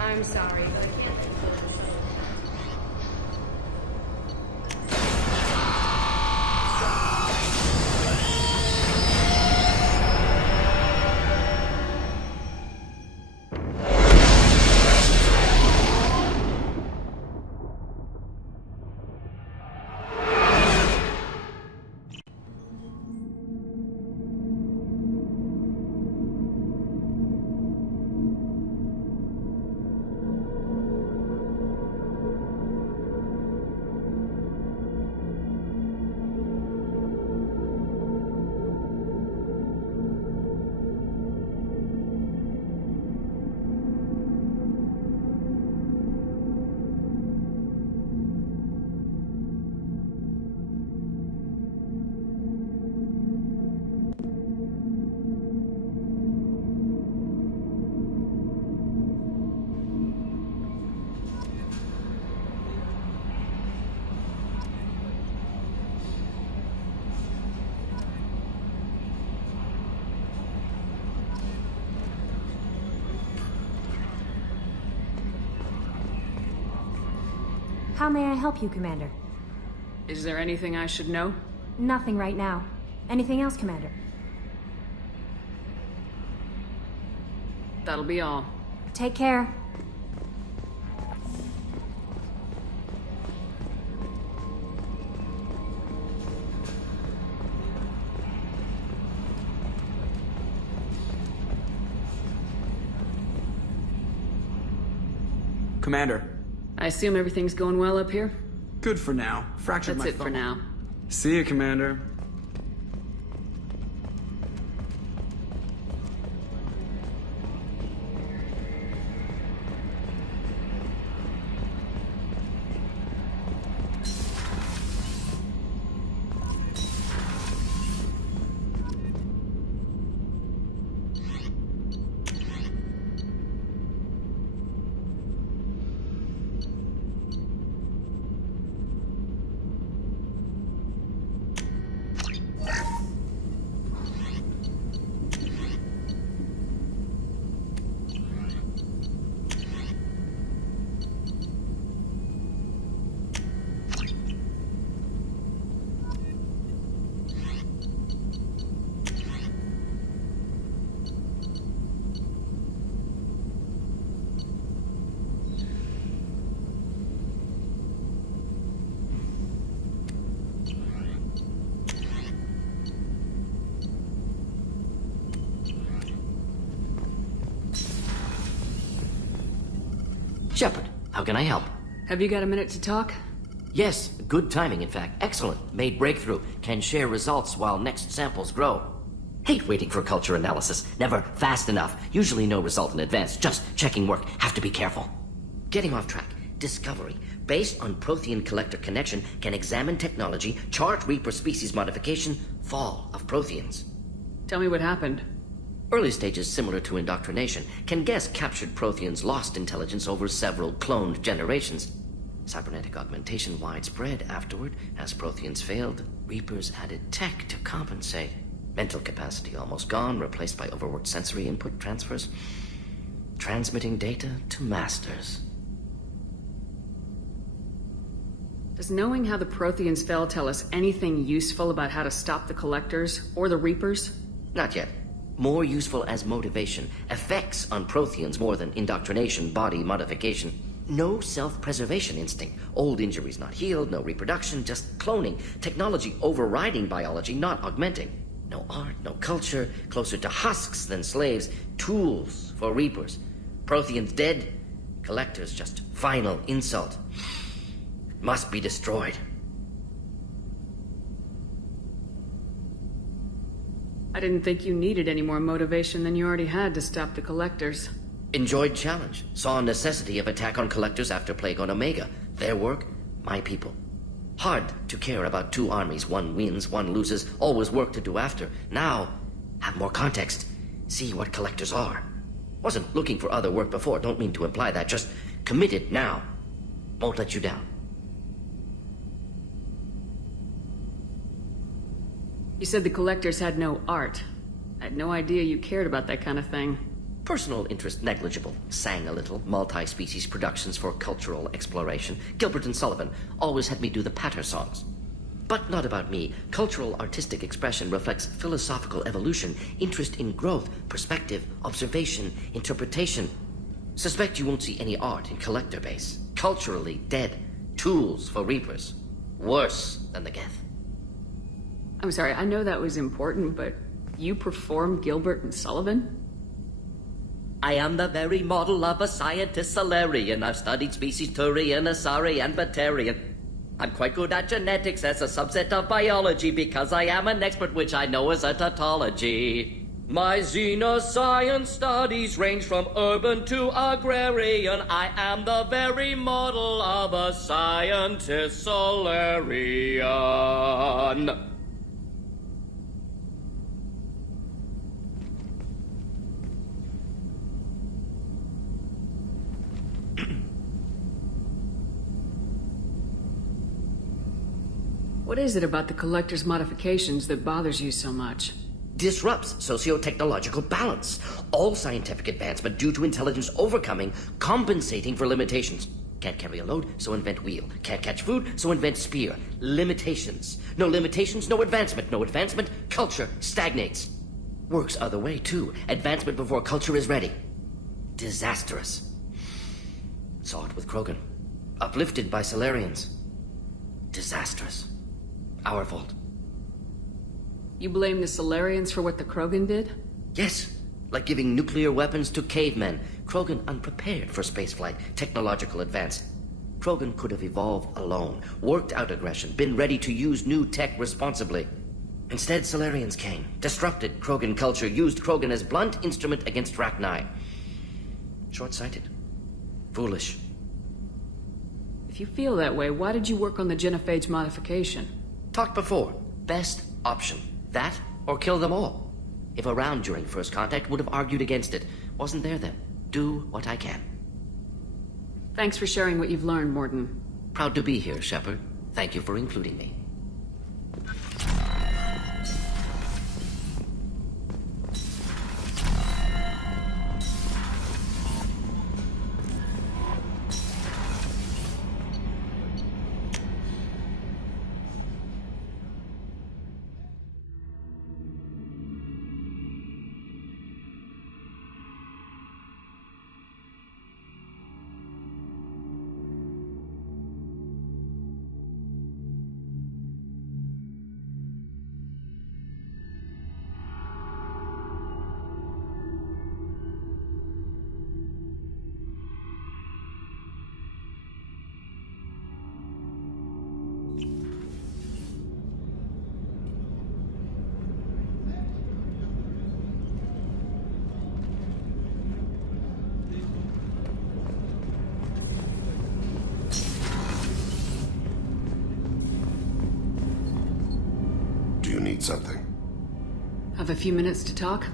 I'm sorry, but I can't. How may I help you, Commander? Is there anything I should know? Nothing right now. Anything else, Commander? That'll be all. Take care. Commander. I assume everything's going well up here? Good for now. Fractured That's my it thumb. for now. See you, Commander. Shepard, how can I help? Have you got a minute to talk? Yes, good timing, in fact. Excellent. Made breakthrough. Can share results while next samples grow. Hate waiting for culture analysis. Never fast enough. Usually no result in advance. Just checking work. Have to be careful. Getting off track. Discovery. Based on Prothean collector connection, can examine technology, chart Reaper species modification, fall of Protheans. Tell me what happened. Early stages similar to indoctrination. Can guess captured Protheans lost intelligence over several cloned generations. Cybernetic augmentation widespread afterward. As Protheans failed, Reapers added tech to compensate. Mental capacity almost gone, replaced by overworked sensory input transfers. Transmitting data to masters. Does knowing how the Protheans fell tell us anything useful about how to stop the Collectors or the Reapers? Not yet. More useful as motivation. Effects on Protheans more than indoctrination, body modification. No self-preservation instinct. Old injuries not healed, no reproduction, just cloning. Technology overriding biology, not augmenting. No art, no culture, closer to husks than slaves. Tools for Reapers. Protheans dead, Collectors just final insult. Must be destroyed. I didn't think you needed any more motivation than you already had to stop the Collectors. Enjoyed challenge. Saw necessity of attack on Collectors after Plague on Omega. Their work, my people. Hard to care about two armies. One wins, one loses. Always work to do after. Now, have more context. See what Collectors are. Wasn't looking for other work before. Don't mean to imply that. Just committed now. Won't let you down. You said the Collectors had no art. I had no idea you cared about that kind of thing. Personal interest negligible. Sang a little. Multi-species productions for cultural exploration. Gilbert and Sullivan always had me do the patter songs. But not about me. Cultural artistic expression reflects philosophical evolution, interest in growth, perspective, observation, interpretation. Suspect you won't see any art in collector base. Culturally dead. Tools for reapers. Worse than the Geth. I'm sorry, I know that was important, but you perform Gilbert and Sullivan? I am the very model of a scientist Solarian. I've studied species Turian, Asari, and Batarian. I'm quite good at genetics as a subset of biology because I am an expert, which I know is a tautology. My xenoscience studies range from urban to agrarian. I am the very model of a scientist Solarian. What is it about the Collector's modifications that bothers you so much? Disrupts socio-technological balance. All scientific advancement due to intelligence overcoming, compensating for limitations. Can't carry a load, so invent wheel. Can't catch food, so invent spear. Limitations. No limitations, no advancement. No advancement, culture stagnates. Works other way, too. Advancement before culture is ready. Disastrous. Saw it with Krogan. Uplifted by Solarians. Disastrous. Our fault. You blame the Solarians for what the Krogan did? Yes, like giving nuclear weapons to cavemen. Krogan unprepared for spaceflight, technological advance. Krogan could have evolved alone, worked out aggression, been ready to use new tech responsibly. Instead, Solarians came, disrupted Krogan culture, used Krogan as blunt instrument against Rachni. Short-sighted. Foolish. If you feel that way, why did you work on the genophage modification? Talked before. Best option. That, or kill them all. If around during first contact, would have argued against it. Wasn't there then. Do what I can. Thanks for sharing what you've learned, Mordin. Proud to be here, Shepard. Thank you for including me. Something. Have a few minutes to talk?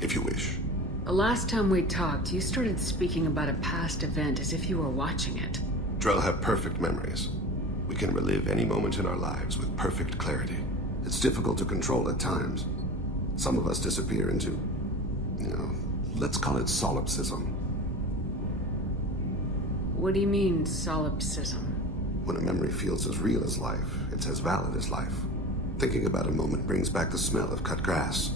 If you wish. The last time we talked, you started speaking about a past event as if you were watching it. Drell have perfect memories. We can relive any moment in our lives with perfect clarity. It's difficult to control at times. Some of us disappear into, let's call it solipsism. What do you mean, solipsism? When a memory feels as real as life, it's as valid as life. Thinking about a moment brings back the smell of cut grass,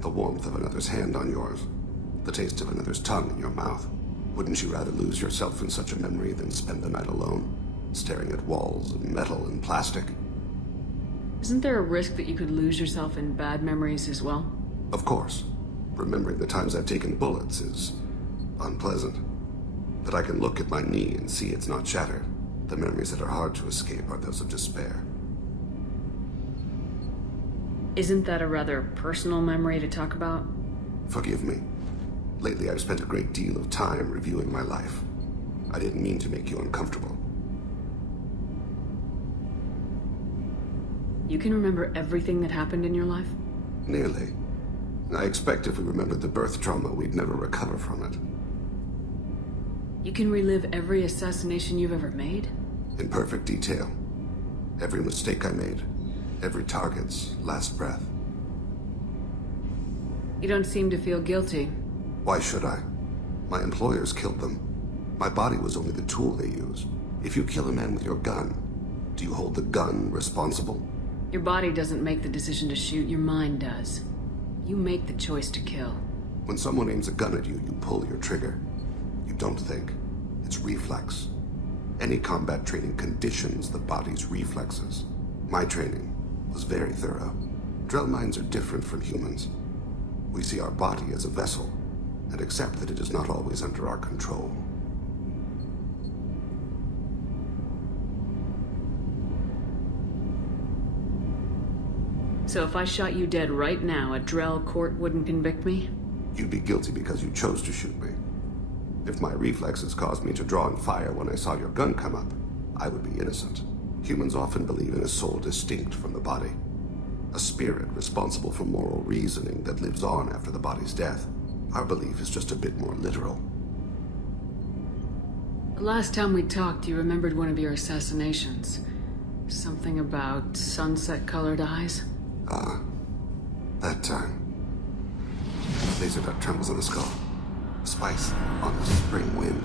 the warmth of another's hand on yours, the taste of another's tongue in your mouth. Wouldn't you rather lose yourself in such a memory than spend the night alone, staring at walls of metal and plastic? Isn't there a risk that you could lose yourself in bad memories as well? Of course. Remembering the times I've taken bullets is unpleasant. But I can look at my knee and see it's not shattered. The memories that are hard to escape are those of despair. Isn't that a rather personal memory to talk about? Forgive me. Lately I've spent a great deal of time reviewing my life. I didn't mean to make you uncomfortable. You can remember everything that happened in your life? Nearly. I expect if we remembered the birth trauma, we'd never recover from it. You can relive every assassination you've ever made? In perfect detail. Every mistake I made. Every target's last breath. You don't seem to feel guilty. Why should I? My employers killed them. My body was only the tool they used. If you kill a man with your gun, do you hold the gun responsible? Your body doesn't make the decision to shoot, your mind does. You make the choice to kill. When someone aims a gun at you, you pull your trigger. You don't think. It's reflex. Any combat training conditions the body's reflexes. My training was very thorough. Drell minds are different from humans. We see our body as a vessel, and accept that it is not always under our control. So if I shot you dead right now, a Drell court wouldn't convict me? You'd be guilty because you chose to shoot me. If my reflexes caused me to draw and fire when I saw your gun come up, I would be innocent. Humans often believe in a soul distinct from the body. A spirit responsible for moral reasoning that lives on after the body's death. Our belief is just a bit more literal. The last time we talked, you remembered one of your assassinations. Something about sunset-colored eyes? That time. Laser dot trembles on the skull. Spice on the spring wind.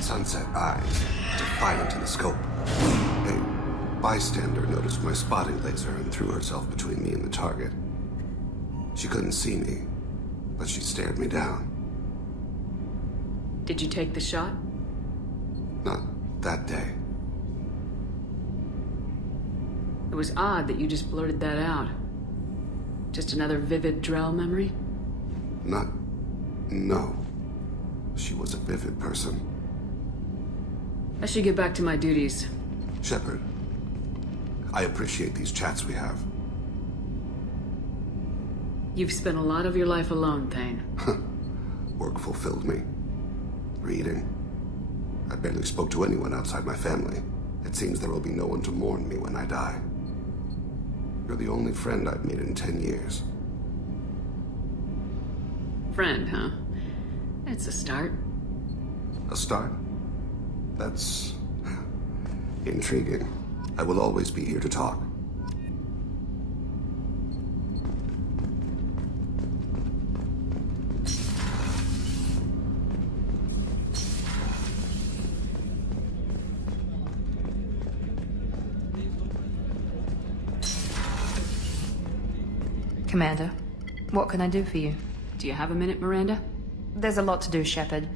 Sunset eyes, defiant in the scope. A bystander noticed my spotting laser and threw herself between me and the target. She couldn't see me, but she stared me down. Did you take the shot? Not that day. It was odd that you just blurted that out. Just another vivid Drell memory? No. She was a vivid person. I should get back to my duties. Shepard, I appreciate these chats we have. You've spent a lot of your life alone, Thane. Work fulfilled me. Reading. I barely spoke to anyone outside my family. It seems there will be no one to mourn me when I die. You're the only friend I've made in 10 years. Friend, huh? It's a start. A start? That's intriguing. I will always be here to talk. Commander, what can I do for you? Do you have a minute, Miranda? There's a lot to do, Shepard.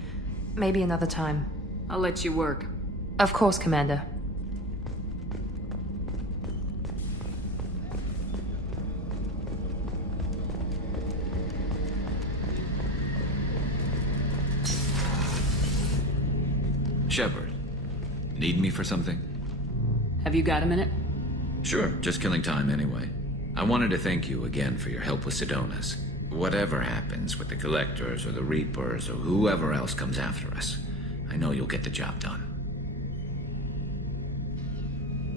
Maybe another time. I'll let you work. Of course, Commander. Shepard, need me for something? Have you got a minute? Sure, just killing time anyway. I wanted to thank you again for your help with Sidonis. Whatever happens with the Collectors or the Reapers or whoever else comes after us, I know you'll get the job done.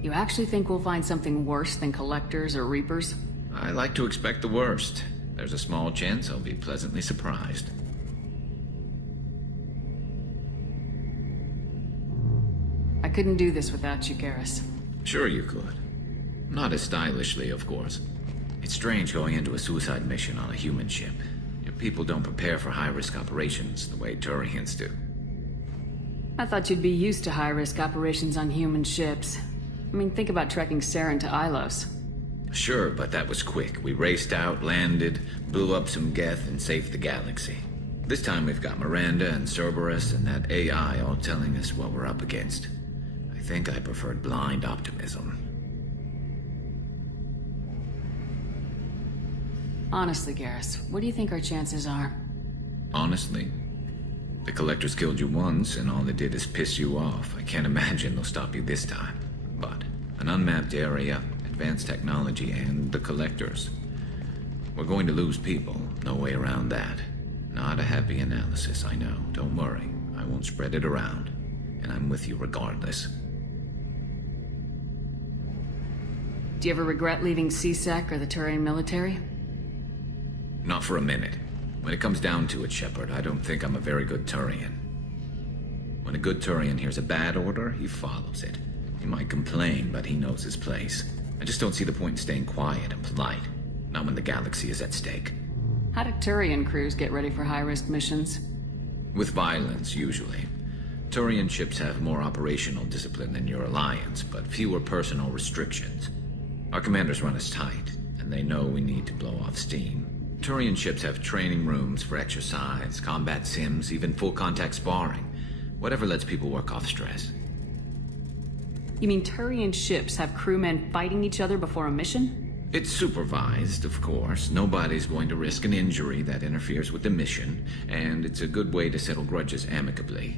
You actually think we'll find something worse than Collectors or Reapers? I like to expect the worst. There's a small chance I'll be pleasantly surprised. I couldn't do this without you, Garrus. Sure you could. Not as stylishly, of course. It's strange going into a suicide mission on a human ship. Your people don't prepare for high-risk operations the way Turians do. I thought you'd be used to high-risk operations on human ships. I mean, think about trekking Saren to Ilos. Sure, but that was quick. We raced out, landed, blew up some Geth, and saved the galaxy. This time we've got Miranda and Cerberus and that AI all telling us what we're up against. I think I preferred blind optimism. Honestly, Garrus, what do you think our chances are? Honestly, the Collectors killed you once, and all they did is piss you off. I can't imagine they'll stop you this time. But an unmapped area, advanced technology, and the Collectors. We're going to lose people, no way around that. Not a happy analysis, I know. Don't worry, I won't spread it around. And I'm with you regardless. Do you ever regret leaving CSEC or the Turian military? Not for a minute. When it comes down to it, Shepard, I don't think I'm a very good Turian. When a good Turian hears a bad order, he follows it. He might complain, but he knows his place. I just don't see the point in staying quiet and polite. Not when the galaxy is at stake. How do Turian crews get ready for high-risk missions? With violence, usually. Turian ships have more operational discipline than your alliance, but fewer personal restrictions. Our commanders run us tight, and they know we need to blow off steam. Turian ships have training rooms for exercise, combat sims, even full-contact sparring. Whatever lets people work off stress. You mean Turian ships have crewmen fighting each other before a mission? It's supervised, of course. Nobody's going to risk an injury that interferes with the mission, and it's a good way to settle grudges amicably.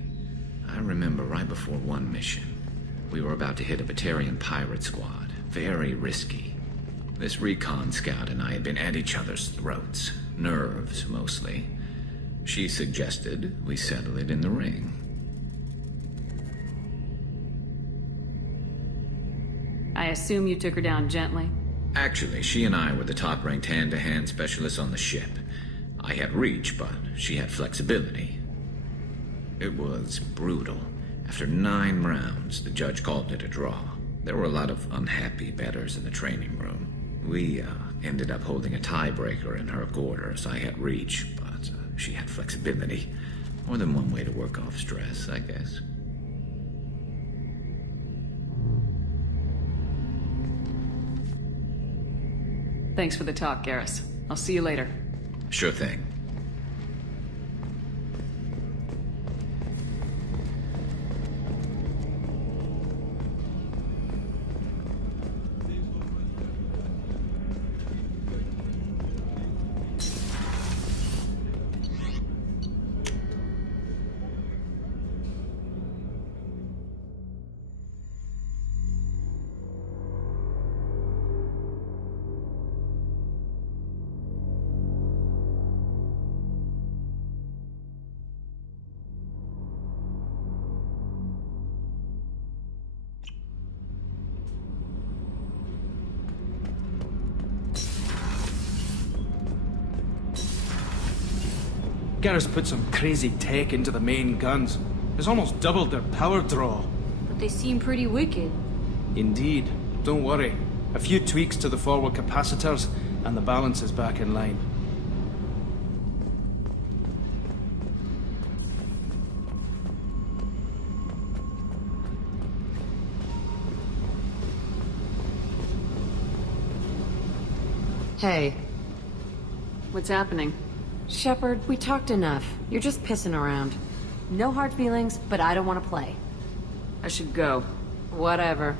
I remember right before one mission, we were about to hit a Batarian pirate squad. Very risky. This recon scout and I had been at each other's throats. Nerves, mostly. She suggested we settle it in the ring. I assume you took her down gently? Actually, she and I were the top-ranked hand-to-hand specialists on the ship. I had reach, but she had flexibility. It was brutal. After 9 rounds, the judge called it a draw. There were a lot of unhappy bettors in the training room. We ended up holding a tiebreaker in her quarters. I had reach, but she had flexibility. More than one way to work off stress, I guess. Thanks for the talk, Garrus. I'll see you later. Sure thing. Garrus put some crazy tech into the main guns. It's almost doubled their power draw. But they seem pretty wicked. Indeed. Don't worry. A few tweaks to the forward capacitors, and the balance is back in line. Hey, What's happening? Shepard, we talked enough. You're just pissing around. No hard feelings, but I don't want to play. I should go. Whatever.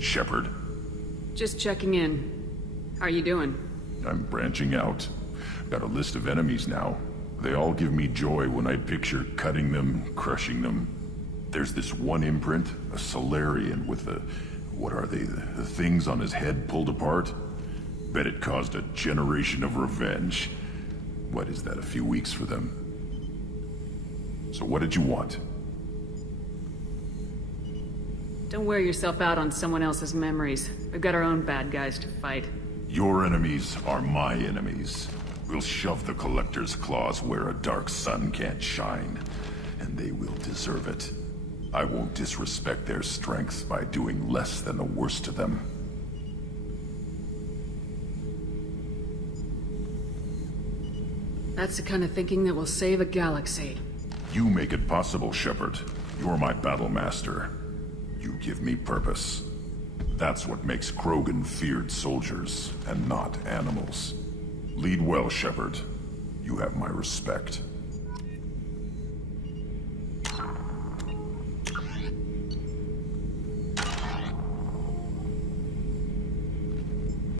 Shepard, Just checking in. How are you doing? I'm branching out. Got a list of enemies now. They all give me joy when I picture cutting them, crushing them. There's this one imprint, a Solarian with the... what are they? The things on his head pulled apart? Bet it caused a generation of revenge. What is that, a few weeks for them? So what did you want? Don't wear yourself out on someone else's memories. We've got our own bad guys to fight. Your enemies are my enemies. We'll shove the Collector's claws where a dark sun can't shine, and they will deserve it. I won't disrespect their strength by doing less than the worst to them. That's the kind of thinking that will save a galaxy. You make it possible, Shepard. You're my battle master. You give me purpose. That's what makes Krogan feared soldiers, and not animals. Lead well, Shepard. You have my respect.